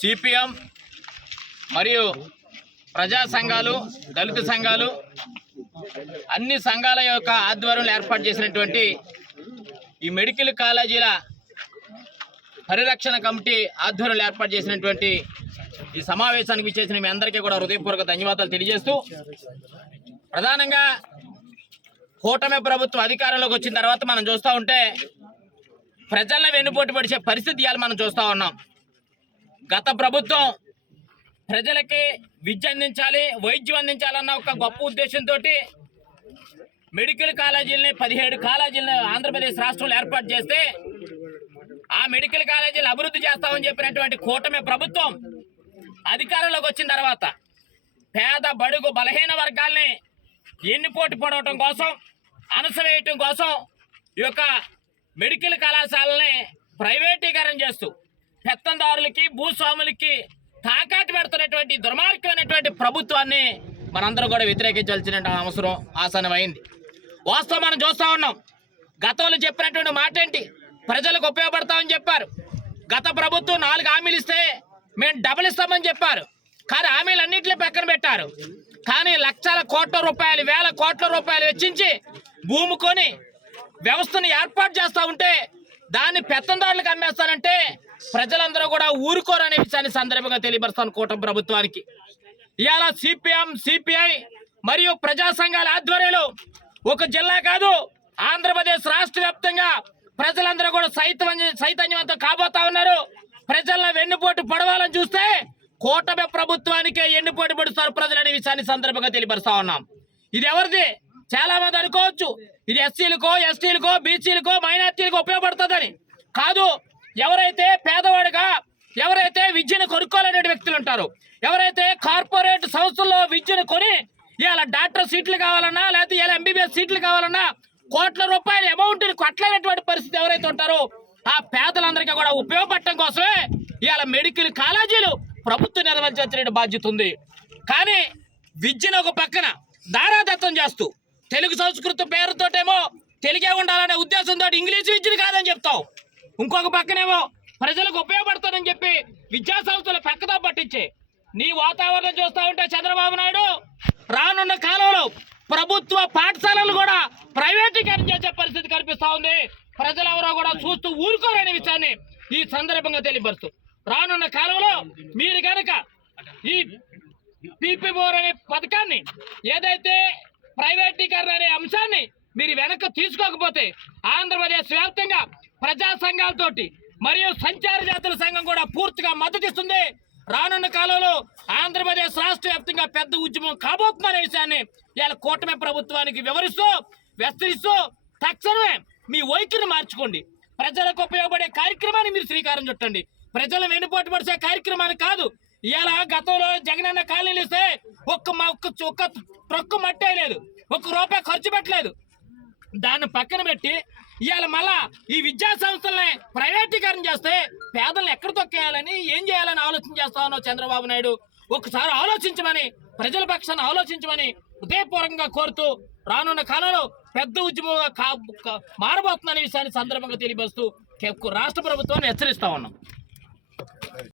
CPM మరియు ప్రజా సంఘాలు, దళిత సంఘాలు, అన్ని సంఘాల యొక్క ఆధ్వర్యంలో ఏర్పాటు చేసినటువంటి ఈ మెడికల్ కాలేజీల పరిరక్షణ కమిటీ ఆధ్వర్యంలో ఏర్పాటు చేసినటువంటి ఈ సమావేశానికి చేసిన మీ అందరికీ కూడా హృదయపూర్వక ధన్యవాదాలు తెలియజేస్తూ, ప్రధానంగా కూటమి ప్రభుత్వం అధికారంలోకి వచ్చిన తర్వాత మనం చూస్తూ ఉంటే ప్రజలను వెన్నుపోటు పడిచే పరిస్థితి ఇవాళ మనం చూస్తూ ఉన్నాం. గత ప్రభుత్వం ప్రజలకి విద్య అందించాలి, వైద్యం అందించాలన్న ఒక గొప్ప ఉద్దేశంతో మెడికల్ కాలేజీలని 17 కాలేజీలను ఆంధ్రప్రదేశ్ రాష్ట్రంలో ఏర్పాటు చేస్తే ఆ మెడికల్ కాలేజీలు అభివృద్ధి చేస్తామని చెప్పినటువంటి కూటమి ప్రభుత్వం అధికారంలోకి వచ్చిన తర్వాత పేద బడుగు బలహీన వర్గాల్ని ఎన్నిపోటు పడవటం కోసం, అణసవేయటం కోసం ఈ యొక్క మెడికల్ కళాశాలని ప్రైవేటీకరణ చేస్తూ పెత్తందారులకి, భూస్వాములకి తాకాటు పెడుతున్నటువంటి దుర్మార్గమైనటువంటి ప్రభుత్వాన్ని మనందరం కూడా వ్యతిరేకించాల్సిన అవసరం ఆసన్నమైంది. వాస్తవం మనం చూస్తూ ఉన్నాం. గతంలో చెప్పినటువంటి మాట ఏంటి? ప్రజలకు ఉపయోగపడతామని చెప్పారు. గత ప్రభుత్వం 4 హామీలు ఇస్తే మేము డబుల్ ఇస్తామని చెప్పారు. కానీ హామీలు అన్నింటినీ పక్కన పెట్టారు. కానీ లక్షల కోట్ల రూపాయలు, వేల కోట్ల రూపాయలు వెచ్చించి భూమి కొని వ్యవస్థను ఏర్పాటు చేస్తూ ఉంటే దాన్ని పెత్తందారులకు అమ్మేస్తానంటే ప్రజలందరూ కూడా ఊరుకోరనే విషయాన్ని సందర్భంగా తెలియపరుస్తాను కూటమి ప్రభుత్వానికి. ఇవాళ సిపిఎం, సిపిఐ మరియు ప్రజా సంఘాల ఆధ్వర్యంలో ఒక జిల్లా కాదు, ఆంధ్రప్రదేశ్ రాష్ట్ర వ్యాప్తంగా ప్రజలందరూ కూడా చైతన్యవంతం కాబోతా ఉన్నారు. ప్రజలను వెన్నుపోటు పడవాలని చూస్తే కూటమి ప్రభుత్వానికే ఎన్నుపోటు పడుస్తారు ప్రజలనే విషయాన్ని సందర్భంగా తెలియపరుస్తా ఉన్నాం. ఇది ఎవరిది? చాలా మంది అనుకోవచ్చు ఇది ఎస్సీలకో, ఎస్టీలకో, బీసీలకో, మైనార్టీలకో ఉపయోగపడుతుందని. కాదు. ఎవరైతే పేదవాడుగా, ఎవరైతే విద్యను కొనుక్కోలేని వ్యక్తులు ఉంటారో, ఎవరైతే కార్పొరేట్ సంస్థల్లో విద్యను కొని ఇలా డాక్టర్ సీట్లు కావాలన్నా, లేకపోతే ఇలా ఎంబీబీఎస్ సీట్లు కావాలన్నా కోట్ల రూపాయల అమౌంట్ని కొట్టలేనటువంటి పరిస్థితి ఎవరైతే ఉంటారో ఆ పేదలందరికీ కూడా ఉపయోగపడటం కోసమే ఇవాళ మెడికల్ కాలేజీలు ప్రభుత్వం నిర్వహించాల్సిన బాధ్యత ఉంది. కానీ విద్యను ఒక పక్కన దారాదత్తం చేస్తూ తెలుగు సంస్కృతి పేరుతోటేమో తెలుగే ఉండాలనే ఉద్దేశంతో ఇంగ్లీష్ విద్యను కాదని చెప్తావు. ఇంకొక పక్కనేమో ప్రజలకు ఉపయోగపడుతుందని చెప్పి విద్యా సంస్థలు పక్కదా పట్టించే నీ వాతావరణం చూస్తూ ఉంటే చంద్రబాబు నాయుడు రానున్న కాలంలో ప్రభుత్వ పాఠశాలలు కూడా ప్రైవేటీకరణ చేసే పరిస్థితి కనిపిస్తా ఉంది. ప్రజలెవరో కూడా చూస్తూ ఊరుకోరనే విషయాన్ని ఈ సందర్భంగా తెలియపరుస్తూ, రానున్న కాలంలో మీరు కనుక ఈ PP4 అనే పథకాన్ని, ఏదైతే ప్రైవేటీకరణ అనే అంశాన్ని మీరు వెనక్కి తీసుకోకపోతే ఆంధ్రప్రదేశ్ వ్యాప్తంగా ప్రజా సంఘాలతోటి మరియు సంచార జాతుల సంఘం కూడా పూర్తిగా మద్దతిస్తుంది. రానున్న కాలంలో ఆంధ్రప్రదేశ్ రాష్ట్ర వ్యాప్తంగా పెద్ద ఉద్యమం కాబోతుందనే విషయాన్ని ఇవాళ కూటమి ప్రభుత్వానికి వివరిస్తూ తక్షణమే మీ వైఖరిని మార్చుకోండి. ప్రజలకు ఉపయోగపడే కార్యక్రమాన్ని మీరు శ్రీకారం చుట్టండి. ప్రజలు వెన్నుపోటు పడిచే కార్యక్రమాన్ని కాదు. ఇవాళ గతంలో జగనన్న కాలనీలు ఇస్తే ఒక్క ట్రక్కు మట్టే లేదు, ₹1 ఖర్చు పెట్టలేదు. దాన్ని పక్కన పెట్టి ఇవాళ మళ్ళా ఈ విద్యా సంస్థల్ని ప్రైవేటీకరణ చేస్తే పేదలను ఎక్కడ తొక్కేయాలని, ఏం చేయాలని ఆలోచన చేస్తా ఉన్నావు చంద్రబాబు నాయుడు. ఒకసారి ఆలోచించమని, ప్రజల పక్షాన్ని ఆలోచించమని హృదయపూర్వకంగా కోరుతూ, రానున్న కాలంలో పెద్ద ఉద్యమంగా మారబోతుందనే విషయాన్ని సందర్భంగా తెలియపరుస్తూ రాష్ట్ర ప్రభుత్వాన్ని హెచ్చరిస్తా ఉన్నాం.